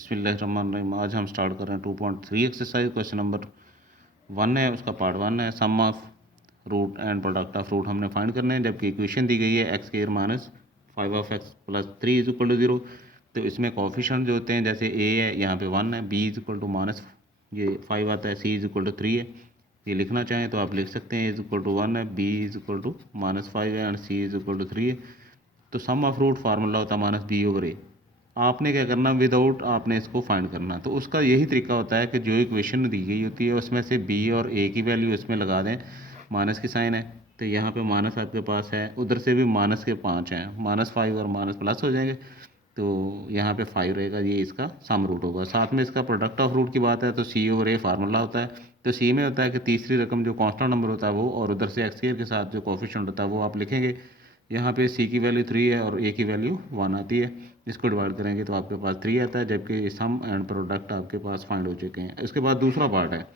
बिस्मिल्लाहिर्रहमानिर्रहीम। आज हम स्टार्ट कर रहे हैं 2.3 एक्सरसाइज। क्वेश्चन नंबर 1 है, उसका पार्ट 1 है। Sum of root and product of root हमने फाइंड करने हैं, जबकि इक्वेशन दी गई है x square minus 5 plus 3 is equal to 0। तो इसमें कोफिशिएंट जो होते हैं, जैसे ए है यहाँ पे 1 है, B is equal to minus ये 5 आता है, सी इज इक्वल टू 3 है। ये लिखना चाहें तो आप लिख सकते हैं, इज इक्वल टू 1 है, B is equal to minus 5 है and C is equal to 3 है। तो सम ऑफ रूट फार्मूला होता है माइनस बी ओवर ए। आपने क्या करना, विदाउट आपने इसको फाइंड करना। तो उसका यही तरीका होता है कि जो इक्वेशन दी गई होती है उसमें से बी और ए की वैल्यू इसमें लगा दें। माइनस की साइन है तो यहाँ पे माइनस आपके पास है, उधर से भी माइनस के 5 हैं, -5 और माइनस प्लस हो जाएंगे। तो यहाँ पे 5 रहेगा, ये इसका सम रूट होगा। साथ में इसका प्रोडक्ट ऑफ रूट की बात है तो सी ओवर ए फार्मूला होता है। तो सी में होता है कि तीसरी रकम जो कांस्टेंट नंबर होता है वो, और उधर से एक्स स्क्वायर के साथ जो कोफिशिएंट होता है वो आप लिखेंगे। यहाँ पे सी की वैल्यू 3 है और ए की वैल्यू 1 आती है। इसको डिवाइड करेंगे तो आपके पास 3 आता है, जबकि सम एंड प्रोडक्ट आपके पास फाइंड हो चुके हैं। इसके बाद दूसरा पार्ट है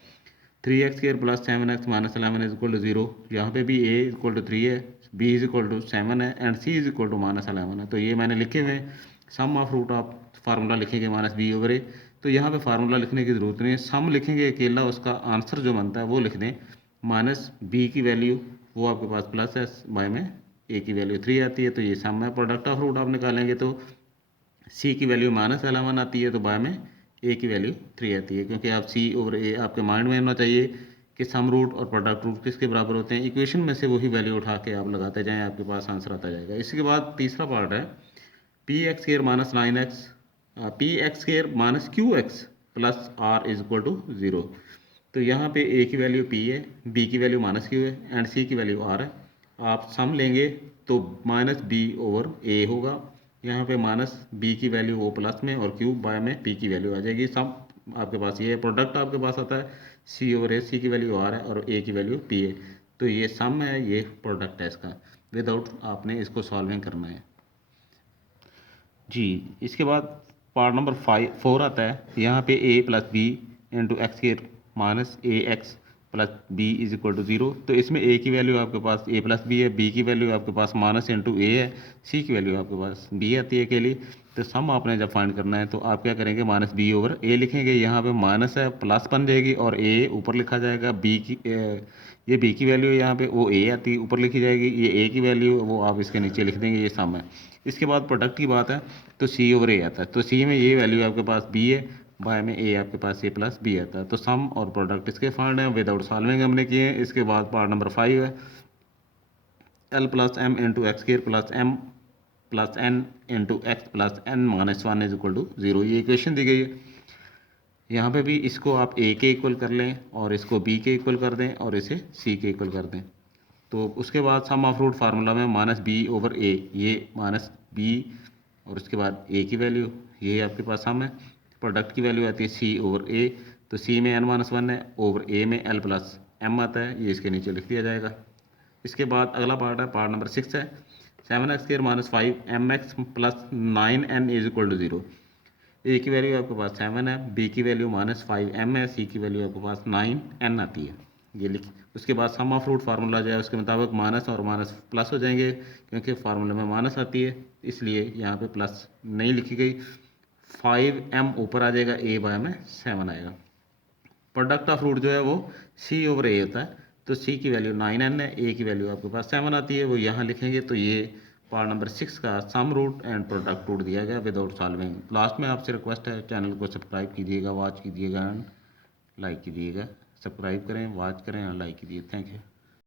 3x² plus 7x minus 11 is equal to 0। यहाँ पे भी a इक्वल टू 3 है, b इज इक्वल टू 7 है and c is equal to minus 11 है। तो ये मैंने लिखे हुए हैं। सम ऑफ रूट आप फार्मूला लिखेंगे माइनस बी ओवर ए। तो यहाँ पे फार्मूला लिखने की ज़रूरत नहीं है, सम लिखेंगे अकेला, उसका आंसर जो बनता है वो लिख दें। माइनस बी की वैल्यू वो आपके पास प्लस है, बाय में ए की वैल्यू 3 आती है, तो ये सम है। प्रोडक्ट ऑफ रूट आप निकालेंगे तो सी की वैल्यू माइनस 11 आती है, तो बाय में ए की वैल्यू 3 आती है। क्योंकि आप सी ओवर ए आपके माइंड में होना चाहिए कि सम रूट और प्रोडक्ट रूट किसके बराबर होते हैं। इक्वेशन में से वही वैल्यू उठा के आप लगाते जाएं, आपके पास आंसर आता जाएगा। इसके बाद तीसरा पार्ट है p x square minus 9x p x square minus q x plus r is equal to 0। तो यहाँ पे ए की वैल्यू p है, b की वैल्यू माइनस क्यू है एंड c की वैल्यू r है। आप सम लेंगे तो माइनस बी ओवर ए होगा। यहाँ पे माइनस बी की वैल्यू वो प्लस में और क्यू बाय में p की वैल्यू आ जाएगी। सम आपके पास ये है। प्रोडक्ट आपके पास आता है c ओवर ए, c की वैल्यू r है और a की वैल्यू p है। तो ये सम है, ये प्रोडक्ट है इसका। विदाउट आपने इसको सॉल्विंग करना है जी। इसके बाद पार्ट नंबर 4 आता है। यहाँ पे a plus b into x square minus a x plus b is equal to 0। तो इसमें a की वैल्यू आपके पास a प्लस बी है, b की वैल्यू आपके पास माइनस इंटू ए है, c की वैल्यू आपके पास b आती है अकेली। तो सम आपने जब फाइंड करना है तो आप क्या करेंगे, माइनस बी ओवर ए लिखेंगे। यहाँ पे माइनस है, प्लस बन जाएगी और a ऊपर लिखा जाएगा। ये b की वैल्यू यहाँ पे वो a आती है, ऊपर लिखी जाएगी। ये a की वैल्यू वो आप इसके नीचे लिख देंगे, ये सम है। इसके बाद प्रोडक्ट की बात है तो सी ओवर ए आता है। तो सी में ये वैल्यू आपके पास बी है, बाय में ए आपके पास ए प्लस बी आता है। तो सम और प्रोडक्ट इसके फाइंड हैं, विदाउट सॉल्विंग हमने किए हैं। इसके बाद पार्ट नंबर 5 है l plus m into x square plus m plus n into x plus n minus 1 is equal to 0। ये इक्वेशन दी गई है। यहाँ पे भी इसको आप ए के इक्वल कर लें और इसको बी के इक्वल कर दें और इसे सी के इक्वल कर दें। तो उसके बाद सम ऑफ रूट फार्मूला में माइनस बी ओवर ए, ये माइनस बी और उसके बाद ए की वैल्यू, ये आपके पास सम है। प्रोडक्ट की वैल्यू आती है सी ओवर ए। तो सी में n-1 है, ओवर ए में l प्लस एम आता है, ये इसके नीचे लिख दिया जाएगा। इसके बाद अगला पार्ट है, पार्ट नंबर 6 है 7x square minus 5mx plus 9n is equal to 0। A की वैल्यू आपके पास 7 है, बी की वैल्यू -5m है, सी की वैल्यू आपके पास 9n आती है, ये लिख। उसके बाद सम ऑफ रूट फार्मूला जो है उसके मुताबिक माइनस और माइनस प्लस हो जाएंगे, क्योंकि फार्मूले में माइनस आती है इसलिए यहाँ पे प्लस नहीं लिखी गई। 5m ऊपर आ जाएगा, a बाय में 7 आएगा। प्रोडक्ट ऑफ रूट जो है वो c ओवर a होता है। तो c की वैल्यू 9n है, a की वैल्यू आपके पास 7 आती है, वो यहाँ लिखेंगे। तो ये पार्ट नंबर 6 का सम रूट एंड प्रोडक्ट रूट दिया गया विदाउट सॉल्विंग। लास्ट में आपसे रिक्वेस्ट है, चैनल को सब्सक्राइब कीजिएगा, वॉच कीजिएगा एंड लाइक कीजिएगा। सब्सक्राइब करें, वॉच करें और लाइक कीजिए। Thank you.